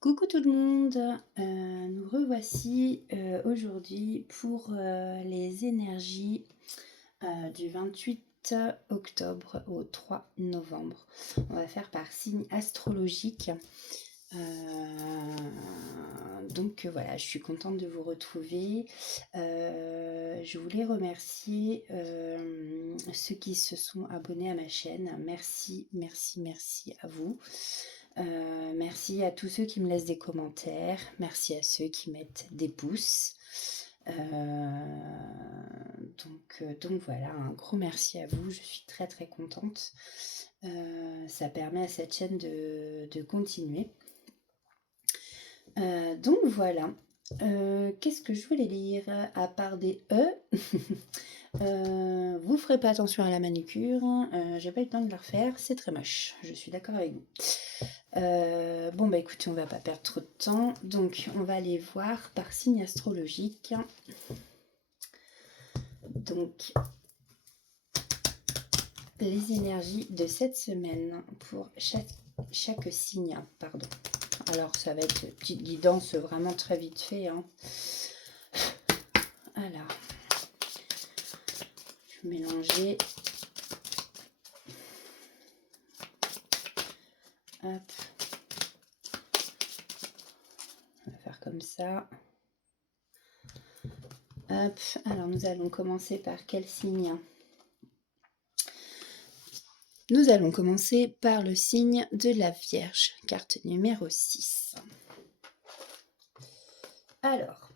Coucou tout le monde, nous revoici aujourd'hui pour les énergies du 28 octobre au 3 novembre. On va faire par signe astrologique. Donc voilà, je suis contente de vous retrouver. Je voulais remercier ceux qui se sont abonnés à ma chaîne. Merci, merci, merci à vous. Merci à tous ceux qui me laissent des commentaires. Merci à ceux qui mettent des pouces. Donc voilà, un gros merci à vous. Je suis très très contente. Ça permet à cette chaîne de continuer. Donc voilà. Qu'est-ce que je voulais lire à part des vous ferez pas attention à la manicure, j'ai pas eu le temps de la refaire, c'est très moche, je suis d'accord avec vous. Bon bah écoutez, on va pas perdre trop de temps, donc on va aller voir par signe astrologique. Donc les énergies de cette semaine pour chaque signe, pardon. Alors ça va être une petite guidance vraiment très vite fait, hein. Alors, je vais mélanger. Hop. On va faire comme ça. Hop. Alors nous allons commencer par quel signe? Nous allons commencer par le signe de la Vierge, carte numéro 6. Alors,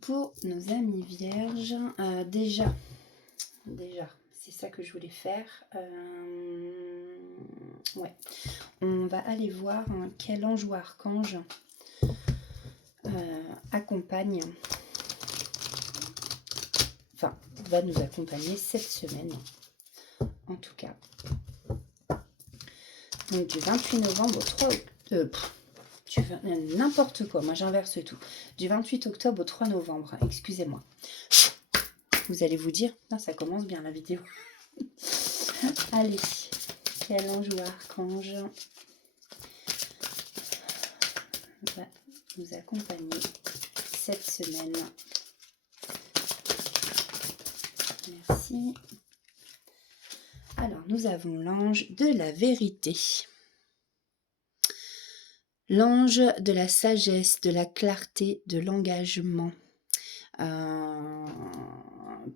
pour nos amis vierges, déjà, c'est ça que je voulais faire. Ouais, on va aller voir quel ange ou archange accompagne, enfin, va nous accompagner cette semaine, en tout cas. Donc du 28 novembre au 3 octobre. N'importe quoi, moi j'inverse tout. Du 28 octobre au 3 novembre, excusez-moi. Vous allez vous dire, ah, ça commence bien la vidéo. Allez, quel ange ou archange va nous accompagner cette semaine? Merci. Alors, nous avons l'ange de la vérité. L'ange de la sagesse, de la clarté, de l'engagement.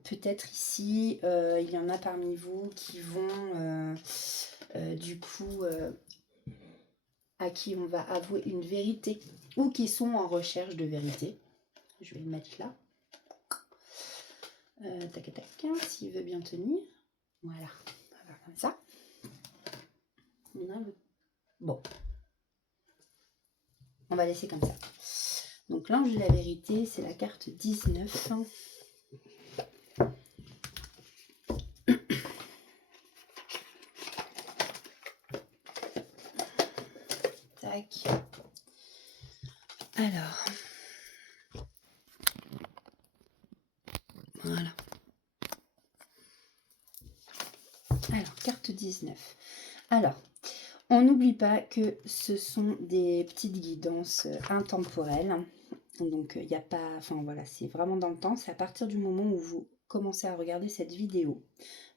Peut-être ici, il y en a parmi vous qui vont, du coup, à qui on va avouer une vérité ou qui sont en recherche de vérité. Je vais le mettre là. Tac, tac, s'il veut bien tenir. Voilà, on va faire comme ça. Bon, on va laisser comme ça. Donc l'ange de la vérité, c'est la carte 19. Tac. Alors. Voilà. Alors, carte 19. Alors, on n'oublie pas que ce sont des petites guidances intemporelles. Donc, il n'y a pas... Enfin, voilà, c'est vraiment dans le temps. C'est à partir du moment où vous commencez à regarder cette vidéo.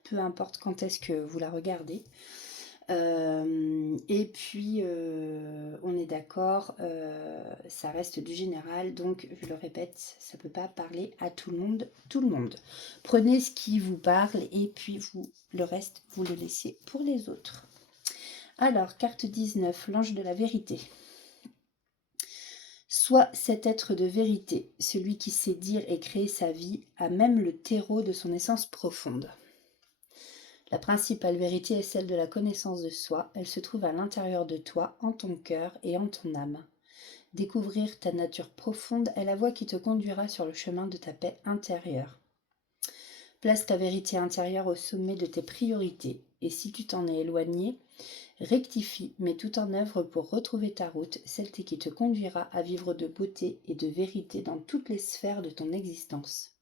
Peu importe quand est-ce que vous la regardez. Et puis, on est d'accord, ça reste du général. Donc, je le répète, ça ne peut pas parler à tout le monde. Tout le monde. Prenez ce qui vous parle et puis le reste, vous le laissez pour les autres. Alors, carte 19, l'ange de la vérité. Sois cet être de vérité, celui qui sait dire et créer sa vie, à même le terreau de son essence profonde. La principale vérité est celle de la connaissance de soi. Elle se trouve à l'intérieur de toi, en ton cœur et en ton âme. Découvrir ta nature profonde est la voie qui te conduira sur le chemin de ta paix intérieure. Place ta vérité intérieure au sommet de tes priorités. Et si tu t'en es éloigné, rectifie, mets tout en œuvre pour retrouver ta route, celle qui te conduira à vivre de beauté et de vérité dans toutes les sphères de ton existence.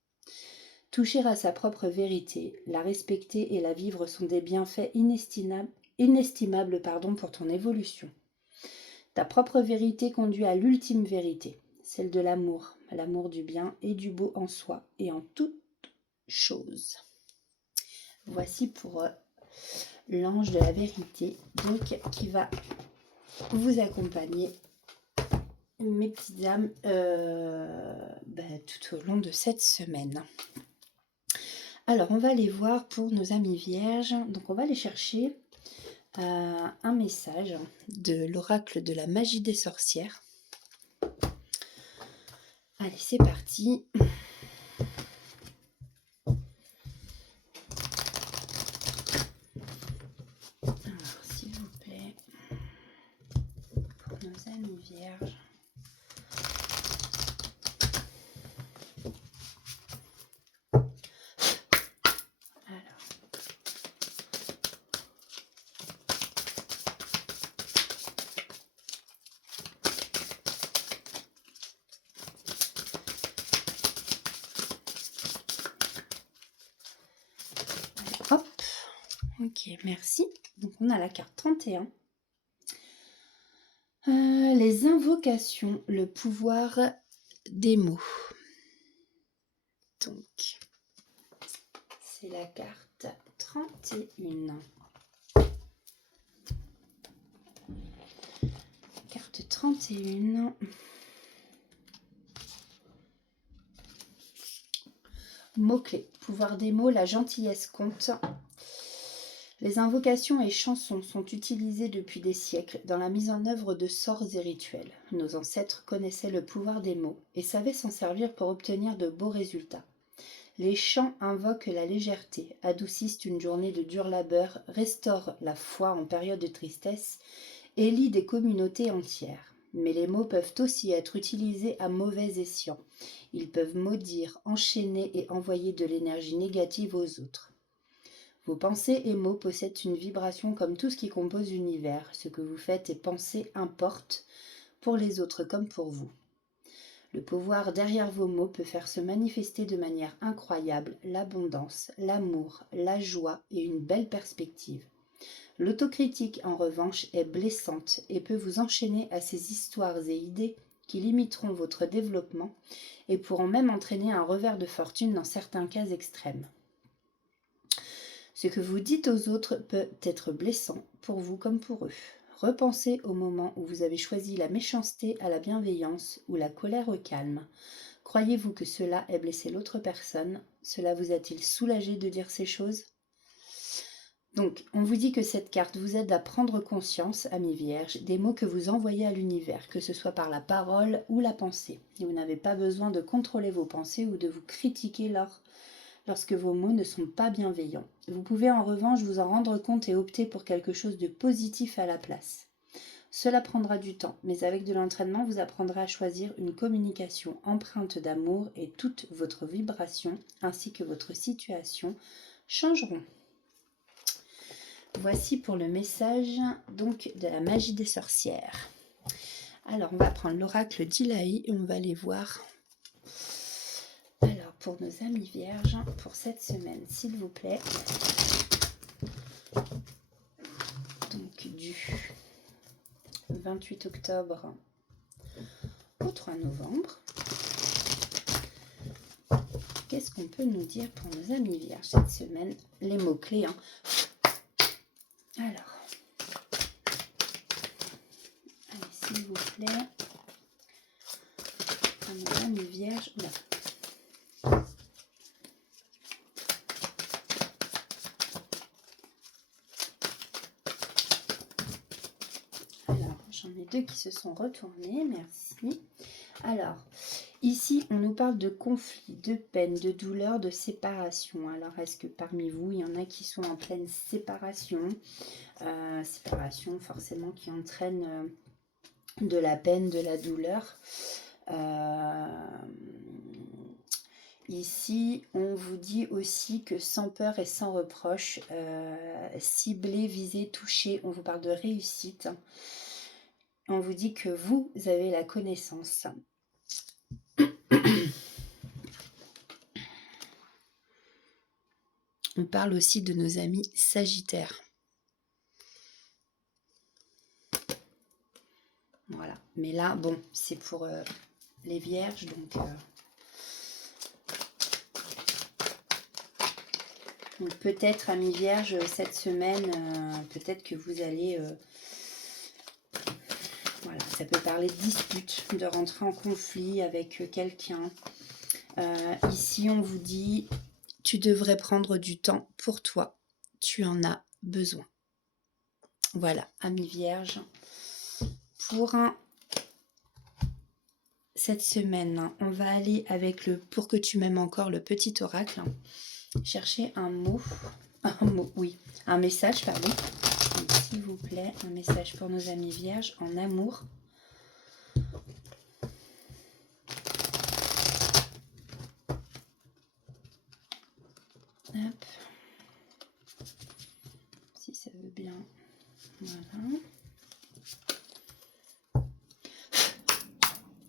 Toucher à sa propre vérité, la respecter et la vivre sont des bienfaits inestimable pour ton évolution. Ta propre vérité conduit à l'ultime vérité, celle de l'amour, l'amour du bien et du beau en soi et en toute chose. Voici pour l'ange de la vérité, donc qui va vous accompagner, mes petites âmes, tout au long de cette semaine. Alors, on va aller voir pour nos amis vierges. Donc, on va aller chercher un message de l'oracle de la magie des sorcières. Allez, c'est parti. Alors, s'il vous plaît, pour nos amis vierges. Hop, ok, merci. Donc on a la carte 31. Les invocations, le pouvoir des mots. Donc, c'est la carte 31. Carte 31. Mots-clés. Pouvoir des mots, la gentillesse compte. Les invocations et chansons sont utilisées depuis des siècles dans la mise en œuvre de sorts et rituels. Nos ancêtres connaissaient le pouvoir des mots et savaient s'en servir pour obtenir de beaux résultats. Les chants invoquent la légèreté, adoucissent une journée de dur labeur, restaurent la foi en période de tristesse et lient des communautés entières. Mais les mots peuvent aussi être utilisés à mauvais escient. Ils peuvent maudire, enchaîner et envoyer de l'énergie négative aux autres. Vos pensées et mots possèdent une vibration comme tout ce qui compose l'univers. Ce que vous faites et pensez importe, pour les autres comme pour vous. Le pouvoir derrière vos mots peut faire se manifester de manière incroyable l'abondance, l'amour, la joie et une belle perspective. L'autocritique, en revanche, est blessante et peut vous enchaîner à ces histoires et idées qui limiteront votre développement et pourront même entraîner un revers de fortune dans certains cas extrêmes. Ce que vous dites aux autres peut être blessant pour vous comme pour eux. Repensez au moment où vous avez choisi la méchanceté à la bienveillance ou la colère au calme. Croyez-vous que cela ait blessé l'autre personne? Cela vous a-t-il soulagé de dire ces choses? Donc, on vous dit que cette carte vous aide à prendre conscience, amis vierges, des mots que vous envoyez à l'univers, que ce soit par la parole ou la pensée. Et vous n'avez pas besoin de contrôler vos pensées ou de vous critiquer lorsque vos mots ne sont pas bienveillants. Vous pouvez en revanche vous en rendre compte et opter pour quelque chose de positif à la place. Cela prendra du temps, mais avec de l'entraînement, vous apprendrez à choisir une communication empreinte d'amour et toute votre vibration ainsi que votre situation changeront. Voici pour le message donc de la magie des sorcières. Alors, on va prendre l'oracle d'Ilaï et on va aller voir. Alors, pour nos amis vierges, pour cette semaine, s'il vous plaît. Donc, du 28 octobre au 3 novembre. Qu'est-ce qu'on peut nous dire pour nos amis vierges cette semaine? Les mots-clés, hein. Alors, allez, s'il vous plaît, pour nos amis vierges, là. Alors, j'en ai deux qui se sont retournés, merci. Alors, ici, on nous parle de conflit, de peine, de douleur, de séparation. Alors, est-ce que parmi vous, il y en a qui sont en pleine séparation? Séparation, forcément, qui entraîne de la peine, de la douleur. Ici, on vous dit aussi que sans peur et sans reproche, ciblé, visé, touché, on vous parle de réussite. On vous dit que vous avez la connaissance. On parle aussi de nos amis sagittaires. Voilà. Mais là, bon, c'est pour les vierges, donc peut-être, amis vierges, cette semaine, peut-être que vous allez... voilà, ça peut parler de dispute, de rentrer en conflit avec quelqu'un. Ici, on vous dit, tu devrais prendre du temps pour toi. Tu en as besoin. Voilà, amis vierges. Pour cette semaine, on va aller avec le pour que tu m'aimes encore, le petit oracle. Chercher un message, pardon. Donc, s'il vous plaît, un message pour nos amis vierges en amour. Hop. Si ça veut bien. Voilà.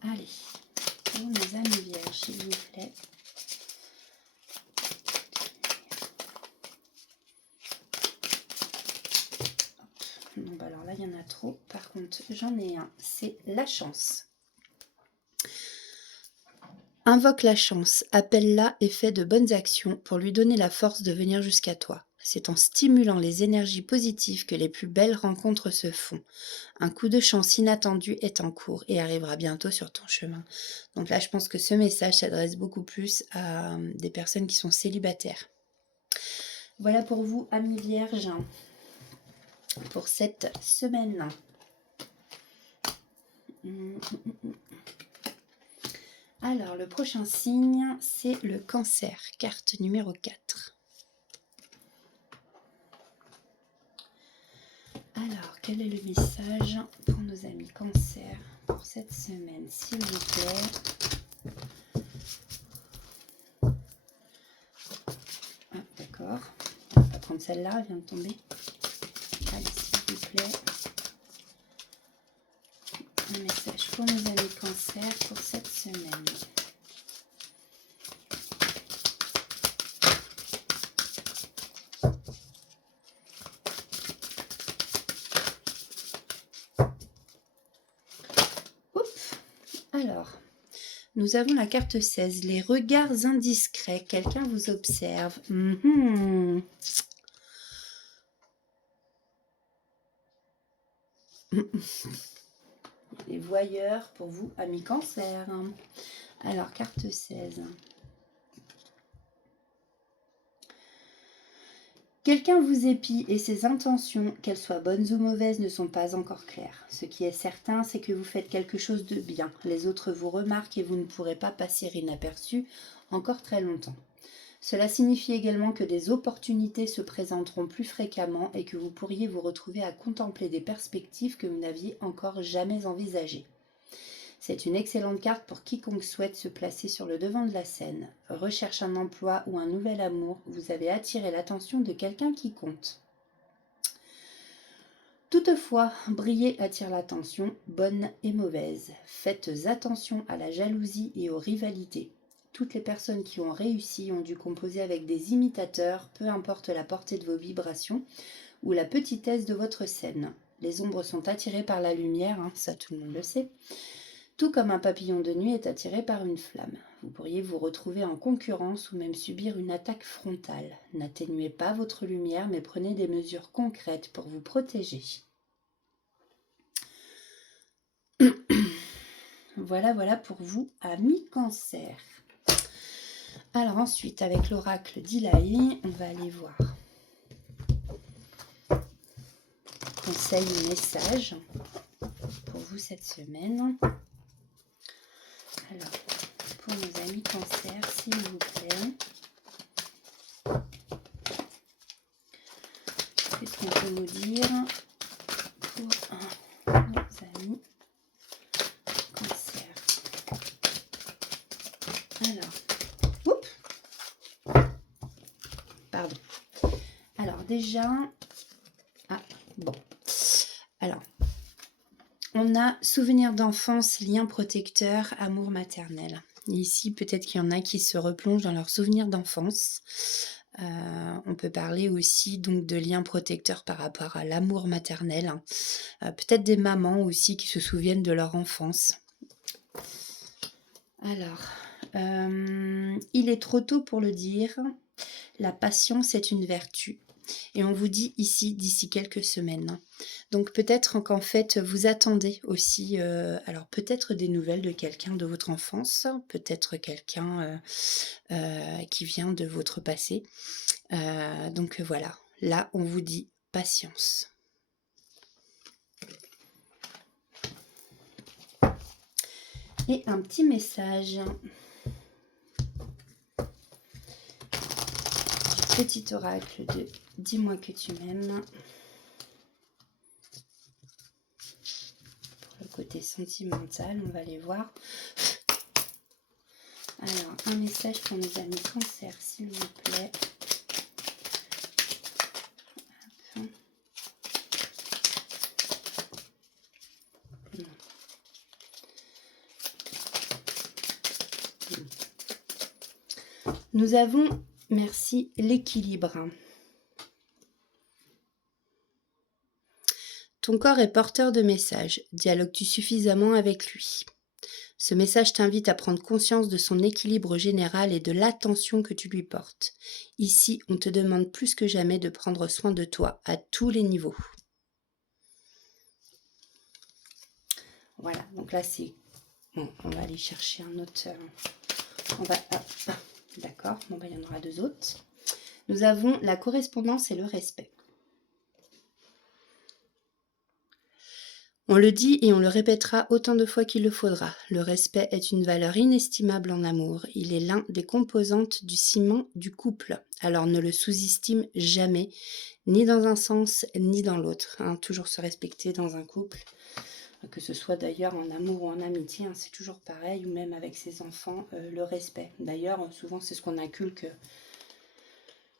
Allez, pour nos amis vierges, s'il vous plaît. Non, bah alors là, il y en a trop. Par contre, j'en ai un. C'est la chance. Invoque la chance, appelle-la et fais de bonnes actions pour lui donner la force de venir jusqu'à toi. C'est en stimulant les énergies positives que les plus belles rencontres se font. Un coup de chance inattendu est en cours et arrivera bientôt sur ton chemin. Donc là, je pense que ce message s'adresse beaucoup plus à des personnes qui sont célibataires. Voilà pour vous, amis vierges, pour cette semaine. Alors, le prochain signe, c'est le Cancer, carte numéro 4. Alors, quel est le message pour nos amis Cancer pour cette semaine, s'il vous plaît? Ah, d'accord. On va prendre celle-là, elle vient de tomber. Allez, s'il vous plaît. Un message pour nos amis Cancer pour cette semaine. Oups. Alors, nous avons la carte 16, les regards indiscrets. Quelqu'un vous observe. Les voyeurs pour vous, amis Cancer. Alors, carte 16. Quelqu'un vous épie et ses intentions, qu'elles soient bonnes ou mauvaises, ne sont pas encore claires. Ce qui est certain, c'est que vous faites quelque chose de bien. Les autres vous remarquent et vous ne pourrez pas passer inaperçu encore très longtemps. Cela signifie également que des opportunités se présenteront plus fréquemment et que vous pourriez vous retrouver à contempler des perspectives que vous n'aviez encore jamais envisagées. C'est une excellente carte pour quiconque souhaite se placer sur le devant de la scène. Recherche un emploi ou un nouvel amour, vous avez attiré l'attention de quelqu'un qui compte. Toutefois, briller attire l'attention, bonne et mauvaise. Faites attention à la jalousie et aux rivalités. Toutes les personnes qui ont réussi ont dû composer avec des imitateurs, peu importe la portée de vos vibrations ou la petitesse de votre scène. Les ombres sont attirées par la lumière, ça tout le monde le sait. Tout comme un papillon de nuit est attiré par une flamme. Vous pourriez vous retrouver en concurrence ou même subir une attaque frontale. N'atténuez pas votre lumière, mais prenez des mesures concrètes pour vous protéger. Voilà pour vous, amis Cancer. Alors ensuite, avec l'oracle d'Ilaï, on va aller voir. Conseil ou message pour vous cette semaine. Alors, pour nos amis Cancer, s'il vous plaît. Qu'est-ce qu'on peut nous dire pour nos amis Cancer? Alors, pardon. Alors déjà, alors, on a souvenir d'enfance, lien protecteur, amour maternel. Ici, peut-être qu'il y en a qui se replongent dans leurs souvenirs d'enfance. On peut parler aussi donc de liens protecteurs par rapport à l'amour maternel, hein. Peut-être des mamans aussi qui se souviennent de leur enfance. Alors, il est trop tôt pour le dire, la patience est une vertu. Et on vous dit ici d'ici quelques semaines. Donc peut-être qu'en fait vous attendez aussi, alors peut-être des nouvelles de quelqu'un de votre enfance, peut-être quelqu'un qui vient de votre passé. Donc voilà, là on vous dit patience. Et un petit message du petit oracle de Dis-moi que tu m'aimes. Pour le côté sentimental, on va aller voir. Alors, un message pour nos amis Cancer, s'il vous plaît. Hop. Nous avons, merci, l'équilibre. Ton corps est porteur de messages. Dialogues-tu suffisamment avec lui? Ce message t'invite à prendre conscience de son équilibre général et de l'attention que tu lui portes. Ici, on te demande plus que jamais de prendre soin de toi à tous les niveaux. Voilà, donc là c'est... Bon, on va aller chercher un autre... On va... d'accord, bon, il y en aura deux autres. Nous avons la correspondance et le respect. On le dit et on le répétera autant de fois qu'il le faudra. Le respect est une valeur inestimable en amour. Il est l'un des composantes du ciment du couple. Alors ne le sous-estime jamais, ni dans un sens, ni dans l'autre. Hein. Toujours se respecter dans un couple, que ce soit d'ailleurs en amour ou en amitié, hein, c'est toujours pareil, ou même avec ses enfants, le respect. D'ailleurs, souvent c'est ce qu'on inculque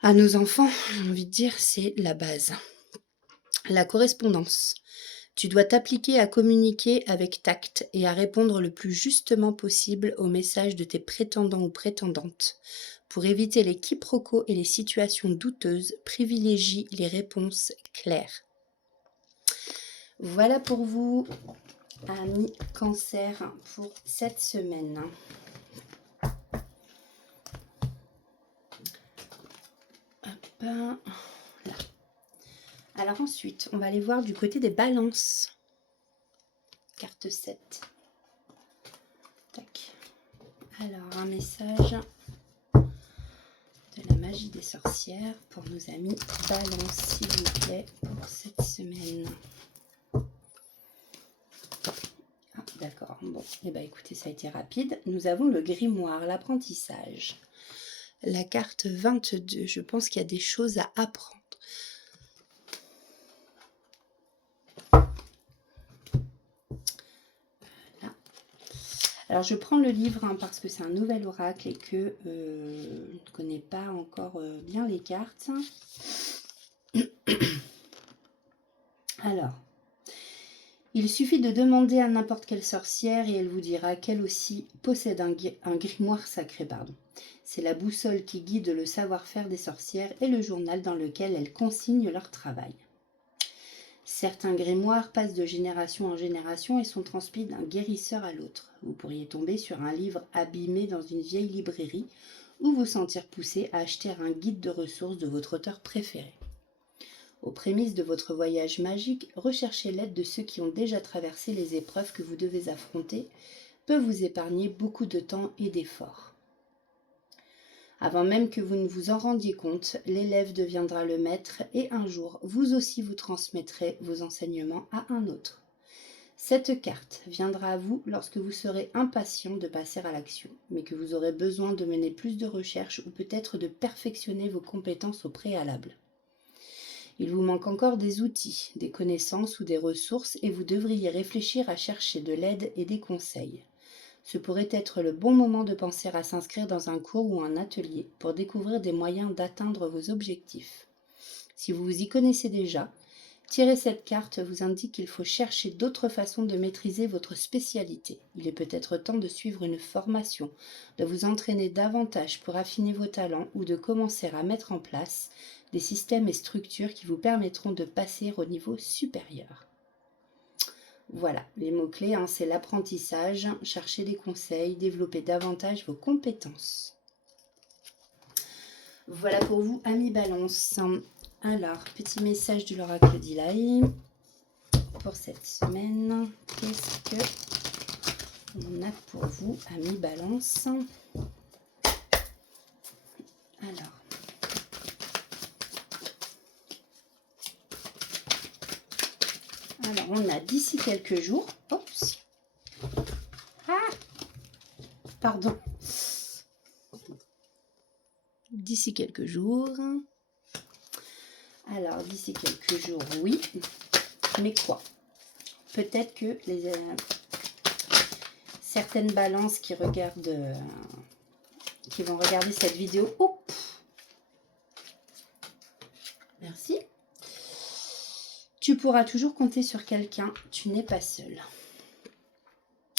à nos enfants, j'ai envie de dire, c'est la base. La correspondance. Tu dois t'appliquer à communiquer avec tact et à répondre le plus justement possible aux messages de tes prétendants ou prétendantes. Pour éviter les quiproquos et les situations douteuses, privilégie les réponses claires. Voilà pour vous, amis Cancer, pour cette semaine. Hop, là. Alors ensuite, on va aller voir du côté des balances. Carte 7. Tac. Alors, un message de la magie des sorcières pour nos amis Balance, s'il vous plaît, pour cette semaine. Ah, d'accord, bon, et bien écoutez, ça a été rapide. Nous avons le grimoire, l'apprentissage. La carte 22, je pense qu'il y a des choses à apprendre. Alors je prends le livre parce que c'est un nouvel oracle et que je ne connais pas encore bien les cartes. Alors, il suffit de demander à n'importe quelle sorcière et elle vous dira qu'elle aussi possède un grimoire sacré. C'est la boussole qui guide le savoir-faire des sorcières et le journal dans lequel elles consignent leur travail. Certains grimoires passent de génération en génération et sont transmis d'un guérisseur à l'autre. Vous pourriez tomber sur un livre abîmé dans une vieille librairie ou vous sentir poussé à acheter un guide de ressources de votre auteur préféré. Aux prémices de votre voyage magique, rechercher l'aide de ceux qui ont déjà traversé les épreuves que vous devez affronter peut vous épargner beaucoup de temps et d'efforts. Avant même que vous ne vous en rendiez compte, l'élève deviendra le maître et un jour, vous aussi vous transmettrez vos enseignements à un autre. Cette carte viendra à vous lorsque vous serez impatient de passer à l'action, mais que vous aurez besoin de mener plus de recherches ou peut-être de perfectionner vos compétences au préalable. Il vous manque encore des outils, des connaissances ou des ressources et vous devriez réfléchir à chercher de l'aide et des conseils. Ce pourrait être le bon moment de penser à s'inscrire dans un cours ou un atelier pour découvrir des moyens d'atteindre vos objectifs. Si vous vous y connaissez déjà, Tirer cette carte vous indique qu'il faut chercher d'autres façons de maîtriser votre spécialité. Il est peut-être temps de suivre une formation, de vous entraîner davantage pour affiner vos talents ou de commencer à mettre en place des systèmes et structures qui vous permettront de passer au niveau supérieur. Voilà, les mots-clés, c'est l'apprentissage, chercher des conseils, développer davantage vos compétences. Voilà pour vous, amis Balance. Alors, petit message de l'oracle d'Ilaï pour cette semaine. Qu'est-ce que on a pour vous, amis Balance? Alors, on a d'ici quelques jours. Oups. Ah, pardon. D'ici quelques jours. Alors, d'ici quelques jours, oui. Mais quoi? Peut-être que certaines balances qui regardent, qui vont regarder cette vidéo. Oh, merci. Tu pourras toujours compter sur quelqu'un. Tu n'es pas seul.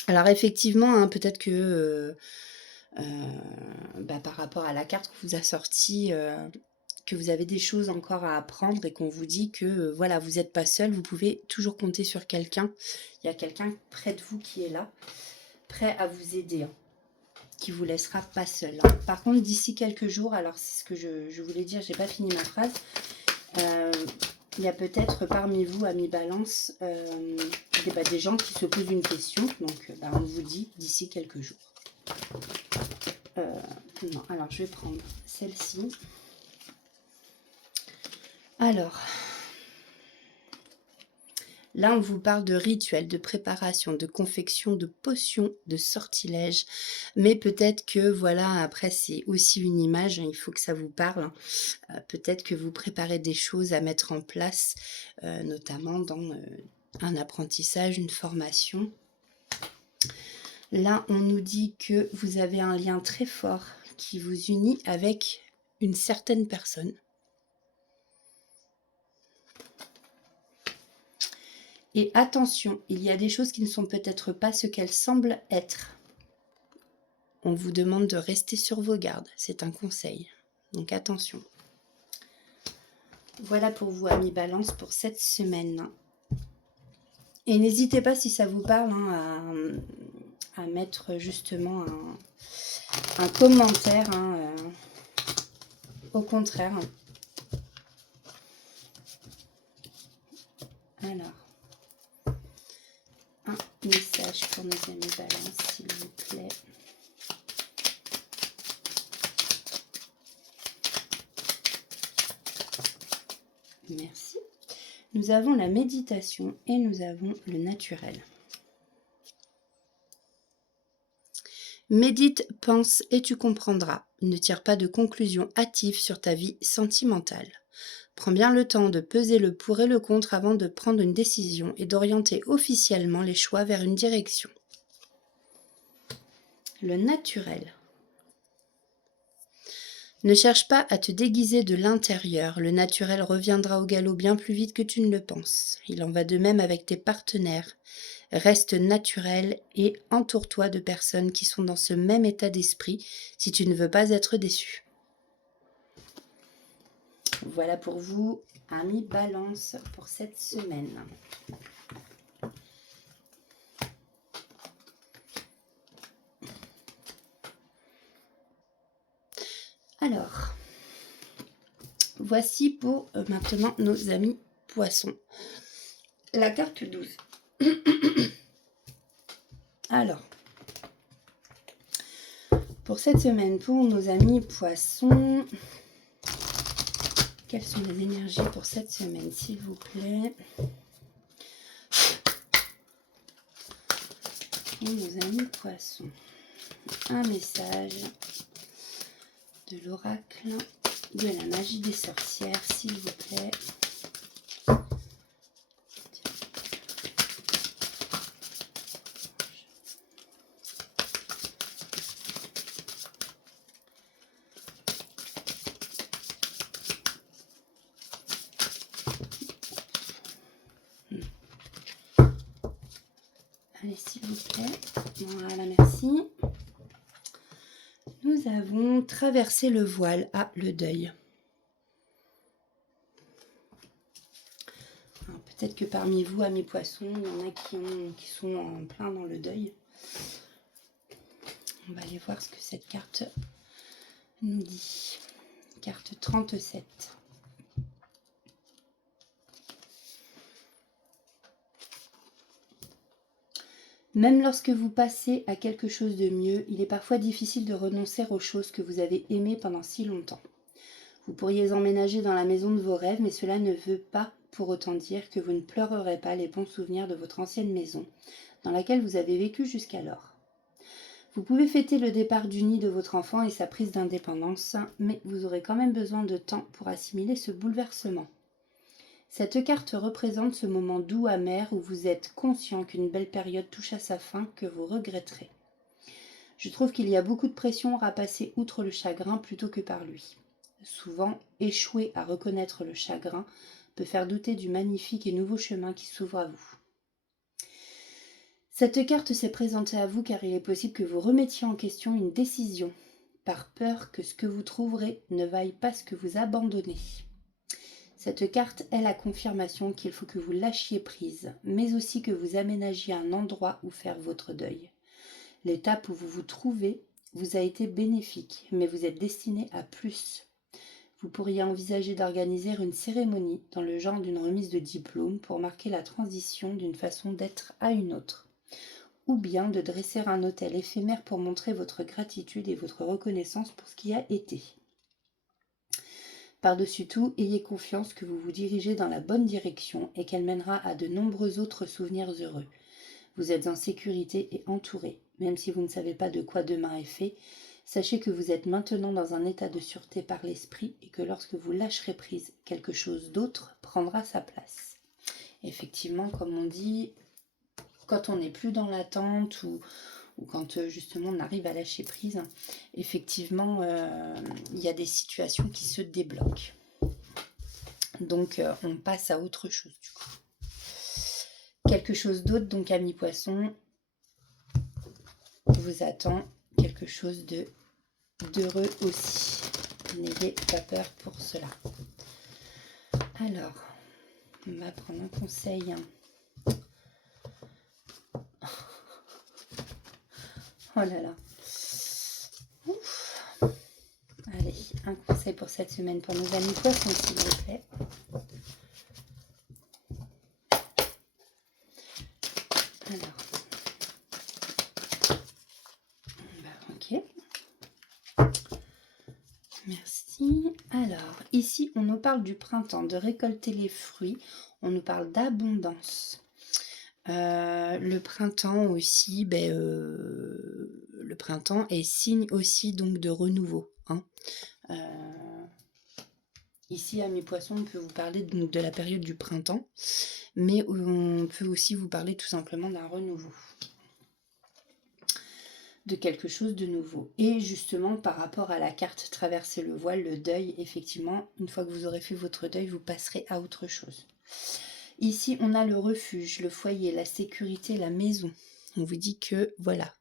Alors effectivement, peut-être que par rapport à la carte qu'on vous a sortie, que vous avez des choses encore à apprendre et qu'on vous dit que voilà, vous n'êtes pas seul, vous pouvez toujours compter sur quelqu'un. Il y a quelqu'un près de vous qui est là, prêt à vous aider, qui vous laissera pas seul. Par contre, d'ici quelques jours, alors c'est ce que je voulais dire, j'ai pas fini ma phrase. Il y a peut-être parmi vous, amis Balance, des gens qui se posent une question. Donc, on vous dit d'ici quelques jours. Non, alors je vais prendre celle-ci. Alors, là, on vous parle de rituels, de préparation, de confection, de potions, de sortilèges. Mais peut-être que, voilà, après, c'est aussi une image, il faut que ça vous parle. Peut-être que vous préparez des choses à mettre en place, notamment dans un apprentissage, une formation. Là, on nous dit que vous avez un lien très fort qui vous unit avec une certaine personne. Et attention, il y a des choses qui ne sont peut-être pas ce qu'elles semblent être. On vous demande de rester sur vos gardes, c'est un conseil. Donc attention. Voilà pour vous, amis Balance, pour cette semaine. Et n'hésitez pas, si ça vous parle, à mettre justement un commentaire. Au contraire. Alors. Un message pour nos amis Balance, s'il vous plaît. Merci. Nous avons la méditation et nous avons le naturel. Médite, pense et tu comprendras. Ne tire pas de conclusions hâtives sur ta vie sentimentale. Prends bien le temps de peser le pour et le contre avant de prendre une décision et d'orienter officiellement les choix vers une direction. Le naturel. Ne cherche pas à te déguiser de l'intérieur, le naturel reviendra au galop bien plus vite que tu ne le penses. Il en va de même avec tes partenaires. Reste naturel et entoure-toi de personnes qui sont dans ce même état d'esprit si tu ne veux pas être déçu. Voilà pour vous, amis Balance, pour cette semaine. Alors, voici pour maintenant nos amis Poissons. La carte 12. Alors, pour cette semaine, pour nos amis Poissons, quelles sont les énergies pour cette semaine, s'il vous plaît? Pour nos amis Poissons, un message de l'oracle de la magie des sorcières, s'il vous plaît. Allez, s'il vous plaît. Voilà, merci. Nous avons traversé le voile. Ah, le deuil. Peut-être que parmi vous, amis poissons, il y en a qui sont en plein dans le deuil. On va aller voir ce que cette carte nous dit. Carte 37. Même lorsque vous passez à quelque chose de mieux, il est parfois difficile de renoncer aux choses que vous avez aimées pendant si longtemps. Vous pourriez emménager dans la maison de vos rêves, mais cela ne veut pas pour autant dire que vous ne pleurerez pas les bons souvenirs de votre ancienne maison, dans laquelle vous avez vécu jusqu'alors. Vous pouvez fêter le départ du nid de votre enfant et sa prise d'indépendance, mais vous aurez quand même besoin de temps pour assimiler ce bouleversement. Cette carte représente ce moment doux amer où vous êtes conscient qu'une belle période touche à sa fin, que vous regretterez. Je trouve qu'il y a beaucoup de pression à passer outre le chagrin plutôt que par lui. Souvent, échouer à reconnaître le chagrin peut faire douter du magnifique et nouveau chemin qui s'ouvre à vous. Cette carte s'est présentée à vous car il est possible que vous remettiez en question une décision, par peur que ce que vous trouverez ne vaille pas ce que vous abandonnez. Cette carte est la confirmation qu'il faut que vous lâchiez prise, mais aussi que vous aménagiez un endroit où faire votre deuil. L'étape où vous vous trouvez vous a été bénéfique, mais vous êtes destiné à plus. Vous pourriez envisager d'organiser une cérémonie dans le genre d'une remise de diplôme pour marquer la transition d'une façon d'être à une autre, ou bien de dresser un autel éphémère pour montrer votre gratitude et votre reconnaissance pour ce qui a été. Par-dessus tout, ayez confiance que vous vous dirigez dans la bonne direction et qu'elle mènera à de nombreux autres souvenirs heureux. Vous êtes en sécurité et entouré, même si vous ne savez pas de quoi demain est fait. Sachez que vous êtes maintenant dans un état de sûreté par l'esprit et que lorsque vous lâcherez prise, quelque chose d'autre prendra sa place. Effectivement, comme on dit, quand on n'est plus dans l'attente ou quand justement on arrive à lâcher prise, effectivement, il y a des situations qui se débloquent. Donc, on passe à autre chose du coup. Quelque chose d'autre, donc amis poissons, vous attend quelque chose d'heureux aussi. N'ayez pas peur pour cela. Alors, on va prendre un conseil. Oh là là. Ouf. Allez, un conseil pour cette semaine pour nos amis poissons, s'il vous plaît. Alors. Ok. Merci. Alors, ici, on nous parle du printemps, de récolter les fruits. On nous parle d'abondance. Le printemps aussi, le printemps est signe aussi donc de renouveau. Hein. Ici, amis poissons, on peut vous parler de la période du printemps, mais on peut aussi vous parler tout simplement d'un renouveau, de quelque chose de nouveau. Et justement, par rapport à la carte traverser le voile, le deuil, effectivement, une fois que vous aurez fait votre deuil, vous passerez à autre chose. Ici, on a le refuge, le foyer, la sécurité, la maison. On vous dit que, voilà,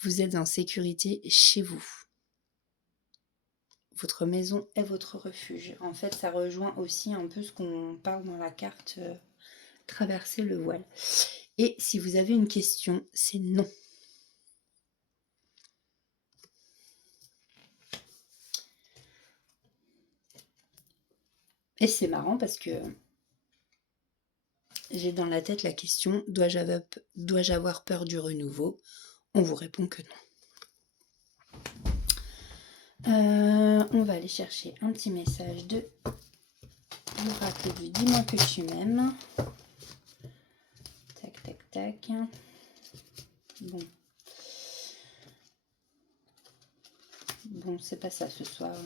vous êtes en sécurité chez vous. Votre maison est votre refuge. En fait, ça rejoint aussi un peu ce qu'on parle dans la carte traverser le voile. Et si vous avez une question, c'est non. Et c'est marrant parce que j'ai dans la tête la question, dois-je avoir peur du renouveau? On vous répond que non. On va aller chercher un petit message de l'oracle du dis-moi que tu m'aimes. Tac, tac, tac. Bon. Bon, c'est pas ça ce soir.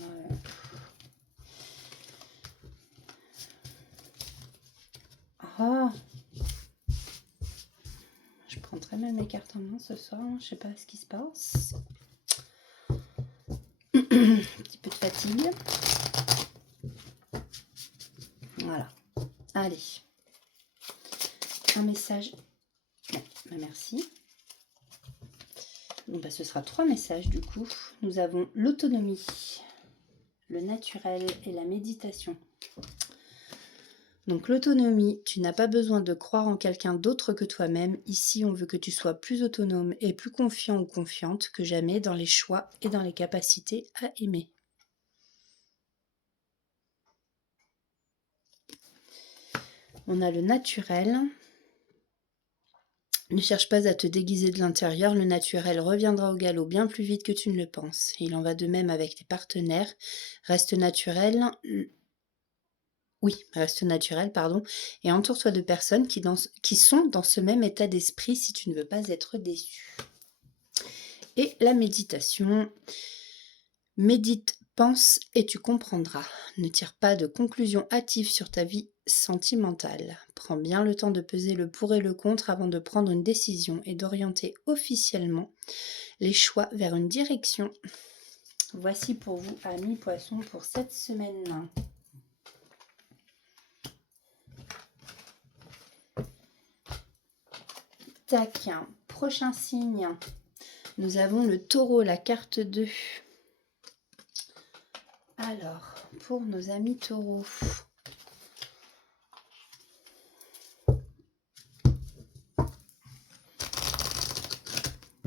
Ah, je prends très mal mes cartes en main ce soir. Je sais pas ce qui se passe. Un petit peu de fatigue. Voilà. Allez. Un message. Merci. Bon, bah, ce sera 3 messages du coup. Nous avons l'autonomie, le naturel et la méditation. Donc l'autonomie, tu n'as pas besoin de croire en quelqu'un d'autre que toi-même. Ici, on veut que tu sois plus autonome et plus confiant ou confiante que jamais dans les choix et dans les capacités à aimer. On a le naturel. Ne cherche pas à te déguiser de l'intérieur, le naturel reviendra au galop bien plus vite que tu ne le penses. Il en va de même avec tes partenaires. Reste naturel, pardon, et entoure-toi de personnes qui sont dans ce même état d'esprit si tu ne veux pas être déçu. Et la méditation. Médite, pense et tu comprendras. Ne tire pas de conclusions hâtives sur ta vie sentimentale. Prends bien le temps de peser le pour et le contre avant de prendre une décision et d'orienter officiellement les choix vers une direction. Voici pour vous, amis poissons, pour cette semaine. Tac, prochain signe. Nous avons le taureau, la carte 2. Alors, pour nos amis taureaux,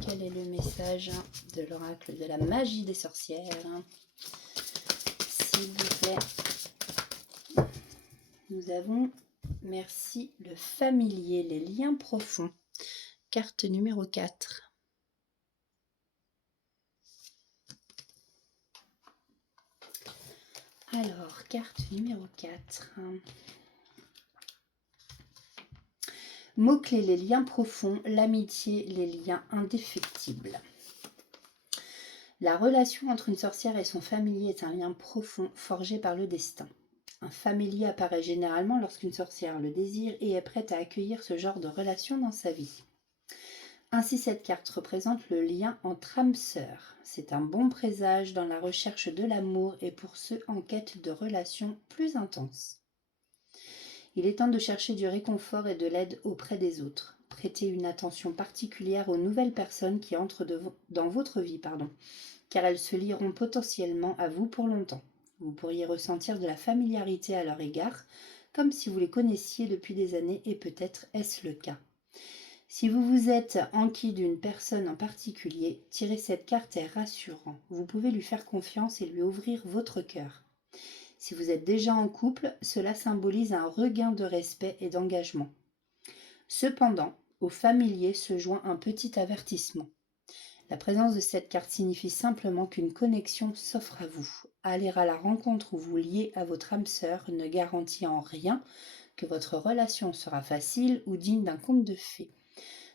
quel est le message de l'oracle de la magie des sorcières? S'il vous plaît. Nous avons, merci, le familier, les liens profonds. Carte numéro 4. Alors, carte numéro 4. Mots-clés, les liens profonds, l'amitié, les liens indéfectibles. La relation entre une sorcière et son familier est un lien profond forgé par le destin. Un familier apparaît généralement lorsqu'une sorcière le désire et est prête à accueillir ce genre de relation dans sa vie. Ainsi, cette carte représente le lien entre âmes sœurs. C'est un bon présage dans la recherche de l'amour et pour ceux en quête de relations plus intenses. Il est temps de chercher du réconfort et de l'aide auprès des autres. Prêtez une attention particulière aux nouvelles personnes qui entrent dans votre vie, car elles se lieront potentiellement à vous pour longtemps. Vous pourriez ressentir de la familiarité à leur égard, comme si vous les connaissiez depuis des années, et peut-être est-ce le cas. Si vous vous êtes enquis d'une personne en particulier, tirer cette carte est rassurant. Vous pouvez lui faire confiance et lui ouvrir votre cœur. Si vous êtes déjà en couple, cela symbolise un regain de respect et d'engagement. Cependant, au familier se joint un petit avertissement. La présence de cette carte signifie simplement qu'une connexion s'offre à vous. Aller à la rencontre ou vous lier à votre âme sœur ne garantit en rien que votre relation sera facile ou digne d'un conte de fées.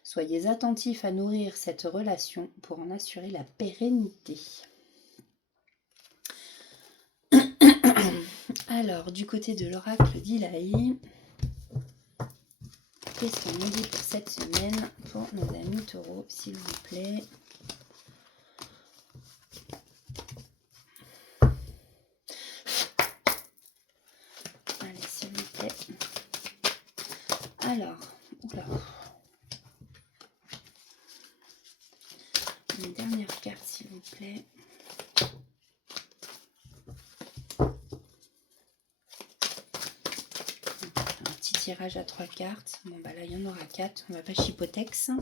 Soyez attentifs à nourrir cette relation pour en assurer la pérennité. Alors, du côté de l'oracle d'Ilaï, qu'est-ce qu'on nous dit pour cette semaine pour nos amis taureaux, s'il vous plaît? Allez, s'il vous plaît. Alors, oula. Une dernière carte, s'il vous plaît. Un petit tirage à 3 cartes. Bon, bah là, il y en aura 4. On va pas chipotex.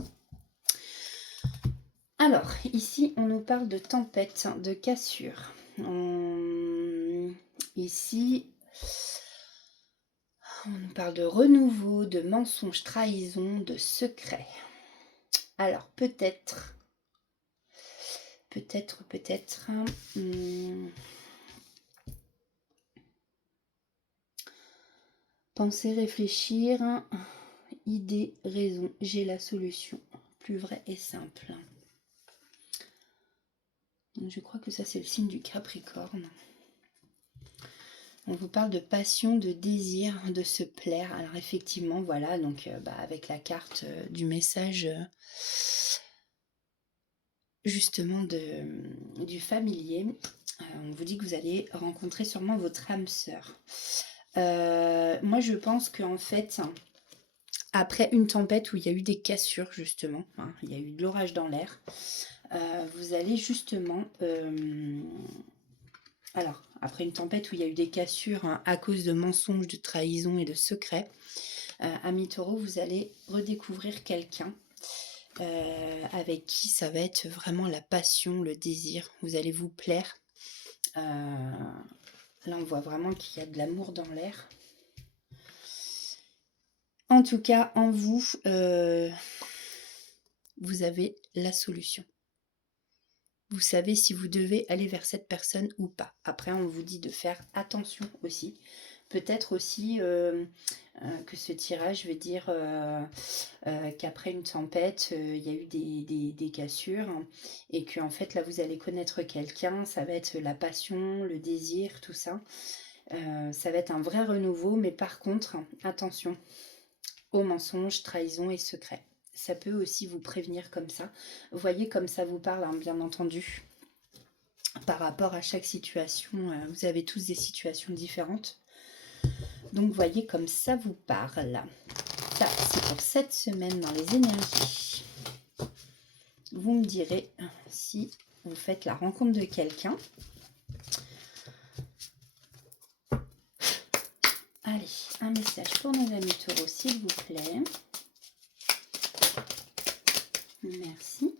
Alors, ici, on nous parle de tempête, de cassure. Ici, on nous parle de renouveau, de mensonges, trahison, de secrets. Alors, peut-être... penser, réfléchir, idée, raison, j'ai la solution. Plus vrai et simple. Donc, je crois que ça, c'est le signe du Capricorne. On vous parle de passion, de désir, de se plaire. Alors effectivement, voilà, donc avec la carte du message justement du familier, on vous dit que vous allez rencontrer sûrement votre âme sœur. Moi, je pense qu'en fait, après une tempête où il y a eu des cassures justement, hein, il y a eu de l'orage dans l'air, vous allez justement... alors, après une tempête où il y a eu des cassures hein, à cause de mensonges, de trahisons et de secrets, amis taureaux, vous allez redécouvrir quelqu'un avec qui ça va être vraiment la passion, le désir. Vous allez vous plaire. Là, on voit vraiment qu'il y a de l'amour dans l'air. En tout cas, en vous, vous avez la solution. Vous savez si vous devez aller vers cette personne ou pas. Après, on vous dit de faire attention aussi. Peut-être aussi que ce tirage veut dire qu'après une tempête, il y a eu des cassures hein, et que en fait là vous allez connaître quelqu'un, ça va être la passion, le désir, tout ça. Ça va être un vrai renouveau, mais par contre, attention aux mensonges, trahisons et secrets. Ça peut aussi vous prévenir comme ça. Vous voyez comme ça vous parle, hein, bien entendu. Par rapport à chaque situation, vous avez tous des situations différentes. Donc voyez comme ça vous parle. Ça, c'est pour cette semaine dans les énergies. Vous me direz si vous faites la rencontre de quelqu'un. Allez, un message pour nos amis taureaux, s'il vous plaît. Merci.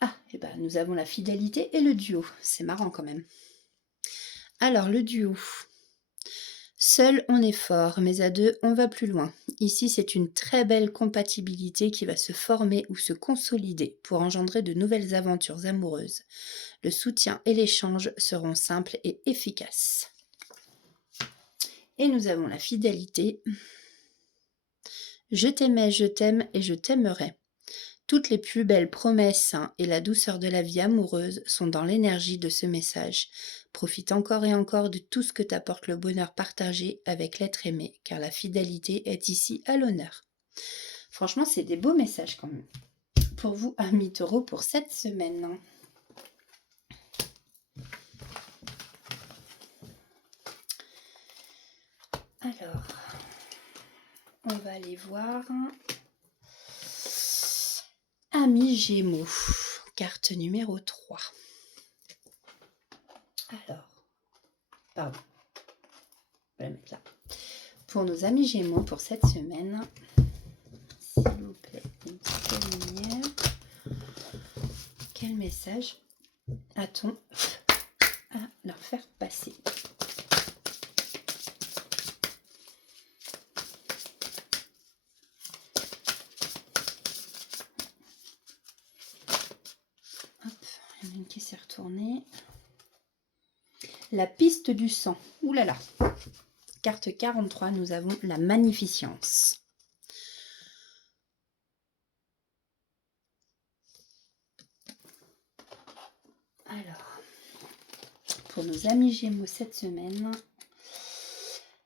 Ah, et ben nous avons la fidélité et le duo. C'est marrant quand même. Alors, le duo. Seul, on est fort, mais à deux, on va plus loin. Ici, c'est une très belle compatibilité qui va se former ou se consolider pour engendrer de nouvelles aventures amoureuses. Le soutien et l'échange seront simples et efficaces. Et nous avons la fidélité. Je t'aimais, je t'aime et je t'aimerai. Toutes les plus belles promesses et la douceur de la vie amoureuse sont dans l'énergie de ce message. Profite encore et encore de tout ce que t'apporte le bonheur partagé avec l'être aimé, car la fidélité est ici à l'honneur. Franchement, c'est des beaux messages quand même. Pour vous, amis taureaux, pour cette semaine. Alors, on va aller voir... Amis Gémeaux, carte numéro 3. Alors, pardon, je vais la mettre là. Pour nos amis Gémeaux, pour cette semaine, s'il vous plaît, une petite lumière. Quel message a-t-on à leur faire passer? Hop, il y en a une qui s'est retournée. La piste du sang. Ouh là là. Carte 43, nous avons la magnificence. Alors, pour nos amis Gémeaux cette semaine,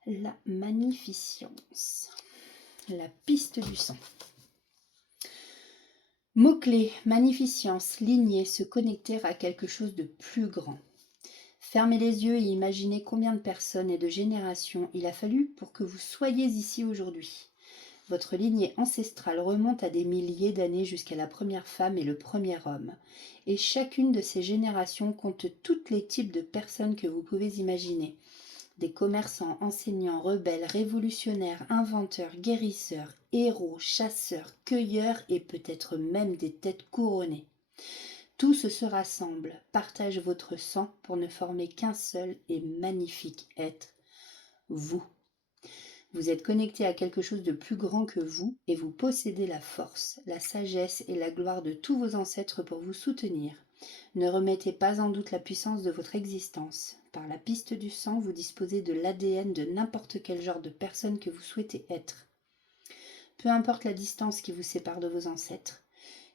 la magnificence. La piste du sang. Mots-clés, magnificence, lignée, se connecter à quelque chose de plus grand. Fermez les yeux et imaginez combien de personnes et de générations il a fallu pour que vous soyez ici aujourd'hui. Votre lignée ancestrale remonte à des milliers d'années jusqu'à la première femme et le premier homme. Et chacune de ces générations compte tous les types de personnes que vous pouvez imaginer. Des commerçants, enseignants, rebelles, révolutionnaires, inventeurs, guérisseurs, héros, chasseurs, cueilleurs et peut-être même des têtes couronnées. Tous se rassemblent, partagent votre sang pour ne former qu'un seul et magnifique être, vous. Vous êtes connecté à quelque chose de plus grand que vous et vous possédez la force, la sagesse et la gloire de tous vos ancêtres pour vous soutenir. Ne remettez pas en doute la puissance de votre existence. Par la piste du sang, vous disposez de l'ADN de n'importe quel genre de personne que vous souhaitez être. Peu importe la distance qui vous sépare de vos ancêtres,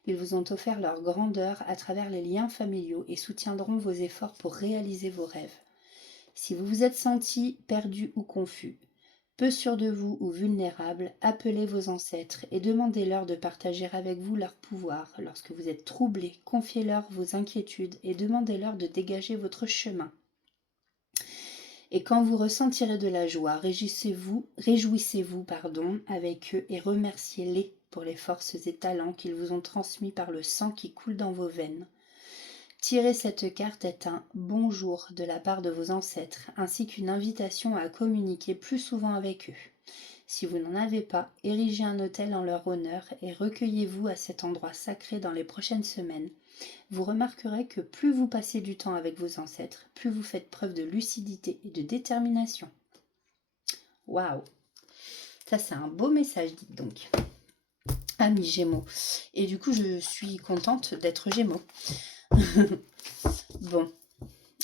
ils vous ont offert leur grandeur à travers les liens familiaux et soutiendront vos efforts pour réaliser vos rêves. Si vous vous êtes senti perdu ou confus, peu sûr de vous ou vulnérable, appelez vos ancêtres et demandez-leur de partager avec vous leur pouvoir. Lorsque vous êtes troublé, confiez-leur vos inquiétudes et demandez-leur de dégager votre chemin. Et quand vous ressentirez de la joie, réjouissez-vous, pardon, avec eux et remerciez-les pour les forces et talents qu'ils vous ont transmis par le sang qui coule dans vos veines. Tirer cette carte est un bonjour de la part de vos ancêtres, ainsi qu'une invitation à communiquer plus souvent avec eux. Si vous n'en avez pas, érigez un autel en leur honneur et recueillez-vous à cet endroit sacré dans les prochaines semaines. Vous remarquerez que plus vous passez du temps avec vos ancêtres, plus vous faites preuve de lucidité et de détermination. Waouh! Ça, c'est un beau message, dites donc. Amis Gémeaux. Et du coup, je suis contente d'être Gémeaux. Bon,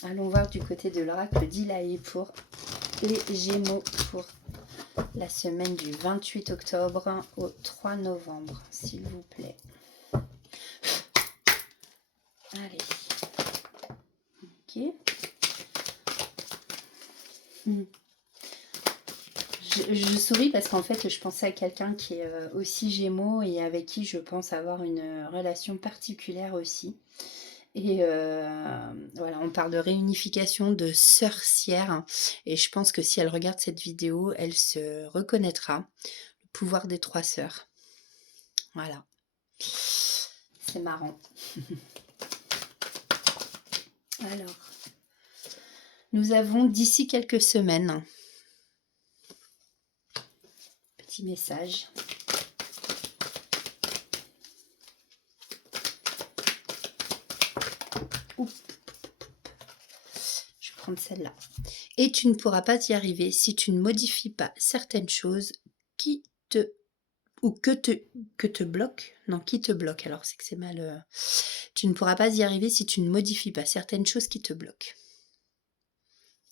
allons voir du côté de l'oracle d'Ilaï pour les Gémeaux pour la semaine du 28 octobre au 3 novembre, s'il vous plaît. Allez. Ok. Je souris parce qu'en fait, je pensais à quelqu'un qui est aussi Gémeaux et avec qui je pense avoir une relation particulière aussi. Et voilà, on parle de réunification de sorcières. Et je pense que si elle regarde cette vidéo, elle se reconnaîtra. Le pouvoir des 3 sœurs. Voilà. C'est marrant. Alors, nous avons d'ici quelques semaines. Petit message. Oups. Je vais prendre celle-là. Et tu ne pourras pas y arriver si tu ne modifies pas certaines choses qui te bloquent. Non, qui te bloquent. Alors c'est que c'est mal. Tu ne pourras pas y arriver si tu ne modifies pas certaines choses qui te bloquent.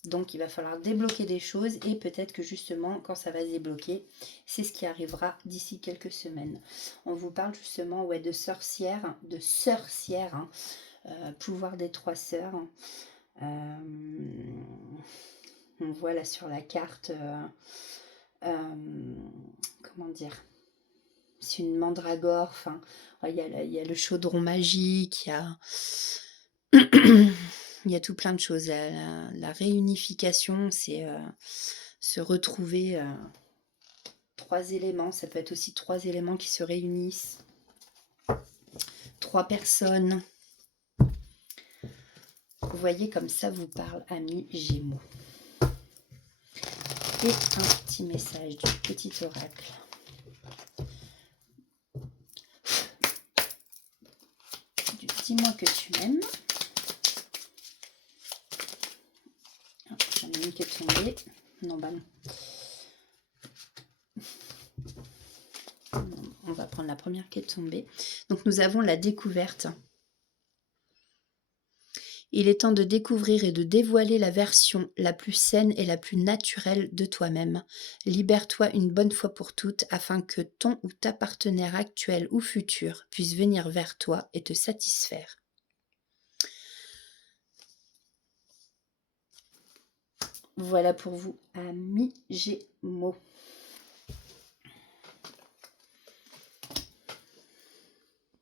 Donc il va falloir débloquer des choses et peut-être que justement quand ça va se débloquer, c'est ce qui arrivera d'ici quelques semaines. On vous parle justement de sorcières, hein, pouvoir des 3 sœurs. On voit là sur la carte, comment dire, c'est une mandragore, enfin, il y a le chaudron magique, il y a tout plein de choses. La réunification, c'est se retrouver 3 éléments. Ça peut être aussi 3 éléments qui se réunissent. 3 personnes. Vous voyez comme ça vous parle, amis Gémeaux. Et un petit message du petit oracle. Dis-moi que tu m'aimes. J'en ai une qui est tombée. Non, bah non. On va prendre la première qui est tombée. Donc nous avons la découverte. Il est temps de découvrir et de dévoiler la version la plus saine et la plus naturelle de toi-même. Libère-toi une bonne fois pour toutes afin que ton ou ta partenaire actuel ou futur puisse venir vers toi et te satisfaire. Voilà pour vous, amis Gémeaux.